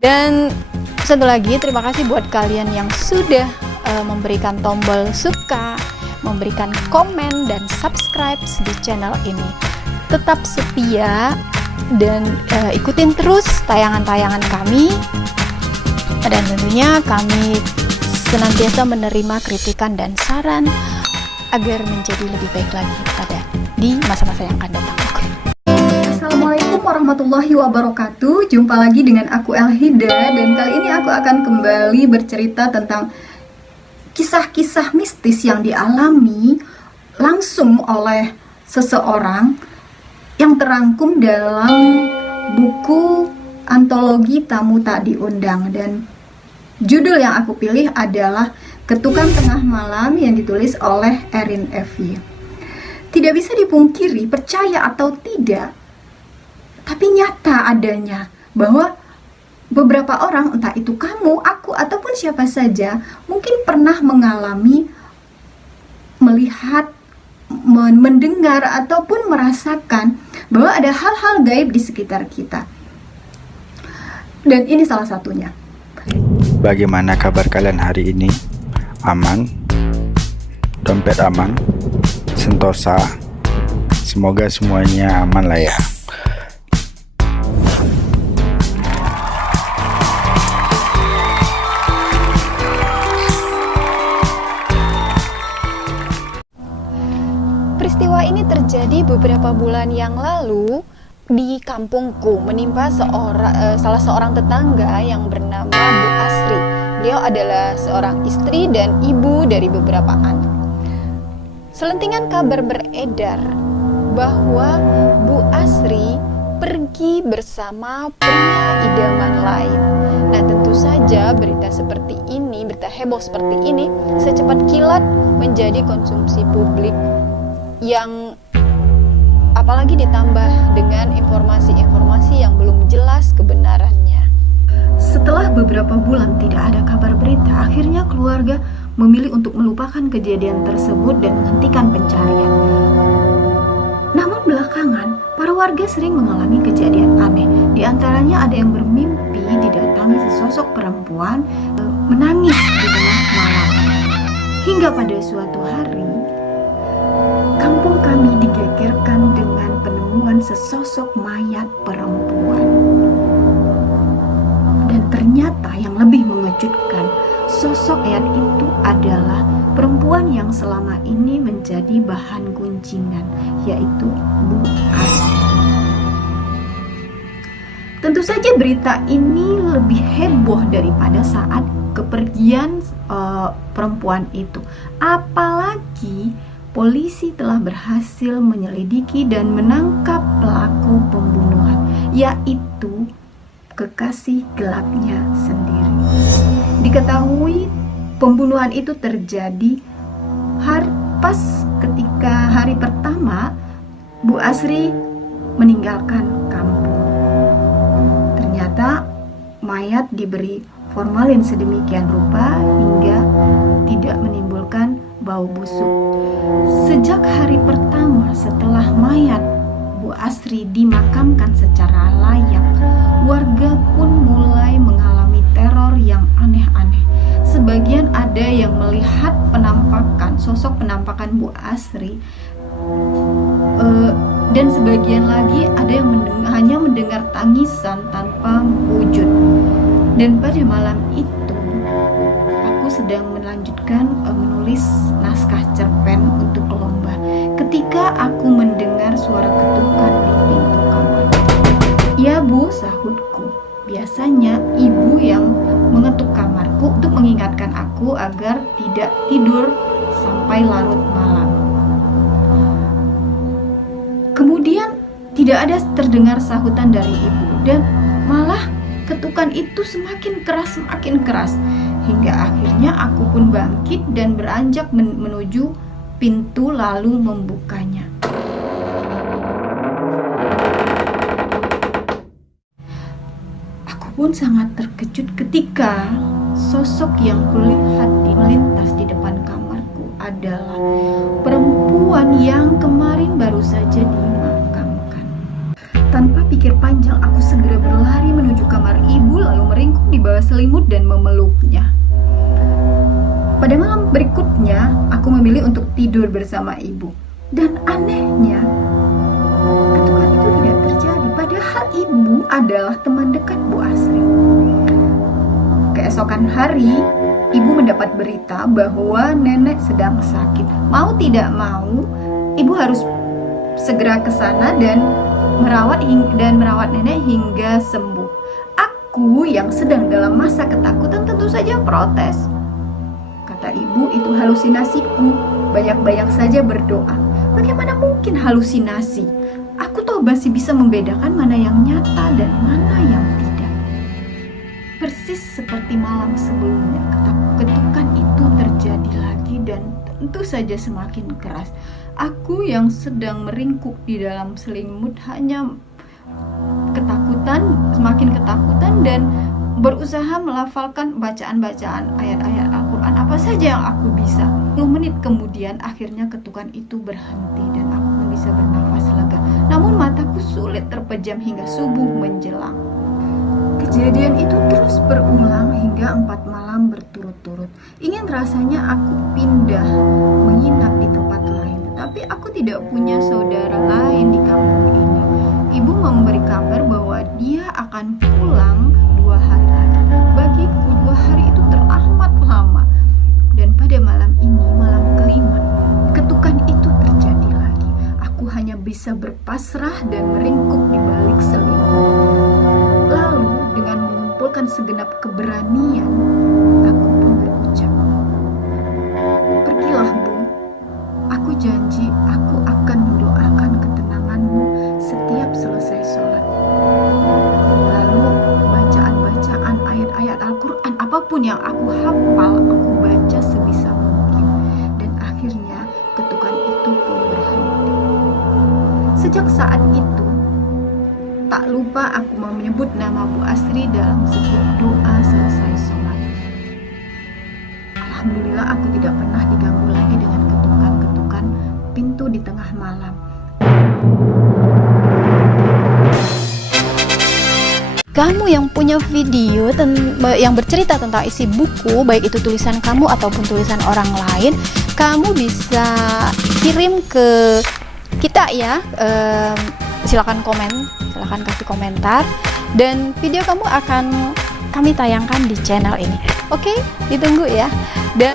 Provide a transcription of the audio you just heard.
Dan satu lagi, terima kasih buat kalian yang sudah memberikan tombol suka, memberikan komen dan subscribe di channel ini. Tetap setia dan ikutin terus tayangan-tayangan kami. Dan tentunya kami senantiasa menerima kritikan dan saran agar menjadi lebih baik lagi di masa-masa yang akan datang. Assalamualaikum warahmatullahi wabarakatuh. Jumpa lagi dengan aku Elhida, dan kali ini aku akan kembali bercerita tentang kisah-kisah mistis yang dialami langsung oleh seseorang yang terangkum dalam buku antologi Tamu Tak Diundang, dan judul yang aku pilih adalah Ketukan Tengah Malam yang ditulis oleh Erin Evie. Tidak bisa dipungkiri, percaya atau tidak, tapi nyata adanya bahwa beberapa orang, entah itu kamu, aku, ataupun siapa saja, mungkin pernah mengalami, melihat, mendengar, ataupun merasakan bahwa ada hal-hal gaib di sekitar kita. Dan ini salah satunya. Bagaimana kabar kalian hari ini? Aman? Dompet aman? Sentosa? Semoga semuanya aman lah ya. Peristiwa ini terjadi beberapa bulan yang lalu di kampungku, menimpa salah seorang tetangga yang bernama Bu Asri. Beliau adalah seorang istri dan ibu dari beberapa anak. Selentingan kabar beredar bahwa Bu Asri pergi bersama pria idaman lain. Nah, tentu saja berita seperti ini, berita heboh seperti ini, secepat kilat menjadi konsumsi publik, yang apalagi ditambah dengan informasi-informasi yang belum jelas kebenarannya. Setelah beberapa bulan tidak ada kabar berita, akhirnya keluarga memilih untuk melupakan kejadian tersebut dan menghentikan pencarian. Namun belakangan, para warga sering mengalami kejadian aneh. Di antaranya ada yang bermimpi didatangi sesosok perempuan menangis di tengah malam. Hingga pada suatu hari, kampung kami digegerkan dengan penemuan sesosok mayat perempuan. Dan ternyata yang lebih mengejutkan, sosok mayat itu adalah perempuan yang selama ini menjadi bahan gunjingan, yaitu Bu Asri. Tentu saja berita ini lebih heboh daripada saat kepergian perempuan itu. Apalagi polisi telah berhasil menyelidiki dan menangkap pelaku pembunuhan, yaitu kekasih gelapnya sendiri. Diketahui pembunuhan itu terjadi pas ketika hari pertama Bu Asri meninggalkan kampung. Ternyata mayat diberi formalin sedemikian rupa hingga tidak menimbulkan bau busuk. Sejak hari pertama setelah mayat Bu Asri dimakamkan secara layak, warga pun mulai mengalami teror yang aneh-aneh. Sebagian ada yang melihat sosok penampakan Bu Asri, dan sebagian lagi ada yang hanya mendengar tangisan tanpa wujud. Dan pada malam itu, aku sedang melanjutkan menulis naskah cerpen untuk lomba ketika aku mendengar suara ketukan di pintu kamar. "Ya Bu," sahutku. Biasanya ibu yang mengetuk kamarku untuk mengingatkan aku agar tidak tidur sampai larut malam. Kemudian tidak ada terdengar sahutan dari ibu, dan malah ketukan itu semakin keras, hingga akhirnya aku pun bangkit dan beranjak menuju pintu lalu membukanya. Aku pun sangat terkejut ketika sosok yang kulihat melintas di depan kamarku adalah perempuan yang kemarin baru saja dimakamkan. Tanpa pikir panjang, aku segera berlari menuju kamar ibu lalu meringkuk selimut dan memeluknya. Pada malam berikutnya, aku memilih untuk tidur bersama ibu. Dan anehnya, ketukan itu tidak terjadi. Padahal ibu adalah teman dekat Bu Asri. Keesokan hari, ibu mendapat berita bahwa nenek sedang sakit. Mau tidak mau, ibu harus segera ke sana dan merawat nenek hingga sembuh. Aku yang sedang dalam masa ketakutan tentu saja protes. Kata ibu, itu halusinasiku. Banyak-banyak saja berdoa. Bagaimana mungkin halusinasi? Aku tuh masih bisa membedakan mana yang nyata dan mana yang tidak. Persis seperti malam sebelumnya, ketukan itu terjadi lagi dan tentu saja semakin keras. Aku yang sedang meringkuk di dalam selimut hanya semakin ketakutan dan berusaha melafalkan bacaan-bacaan ayat-ayat Al-Quran apa saja yang aku bisa. 10 menit kemudian akhirnya ketukan itu berhenti dan aku pun bisa bernafas lega. Namun mataku sulit terpejam hingga subuh menjelang. Kejadian itu terus berulang hingga 4 malam berturut-turut. Ingin rasanya aku pindah menginap di tempat lain, tetapi aku tidak punya saudara lain di kampung ini. Ibu memberi kabar bahwa dia akan pulang 2 hari lagi. Bagiku 2 hari itu teramat lama. Dan pada malam ini, malam kelima, ketukan itu terjadi lagi. Aku hanya bisa berpasrah dan meringkuk di balik selimut. Lalu dengan mengumpulkan segenap keberanian, aku pun berucap, "Pergilah, Bu. Aku janji aku akan mendoakan ketenanganmu setiap selesai sholat." Lalu bacaan-bacaan ayat-ayat Al-Quran, apapun yang aku hafal, aku baca sebisa mungkin. Dan akhirnya ketukan itu pun berhenti. Sejak saat itu, tak lupa aku mau menyebut nama Bu Asri dalam setiap doa selesai sholat. Alhamdulillah aku tidak pernah diganggu lagi dengan ketukan-ketukan pintu di tengah malam. Kamu yang punya video yang bercerita tentang isi buku, baik itu tulisan kamu ataupun tulisan orang lain, kamu bisa kirim ke kita ya. Silakan kasih komentar, dan video kamu akan kami tayangkan di channel ini. Oke, ditunggu ya. Dan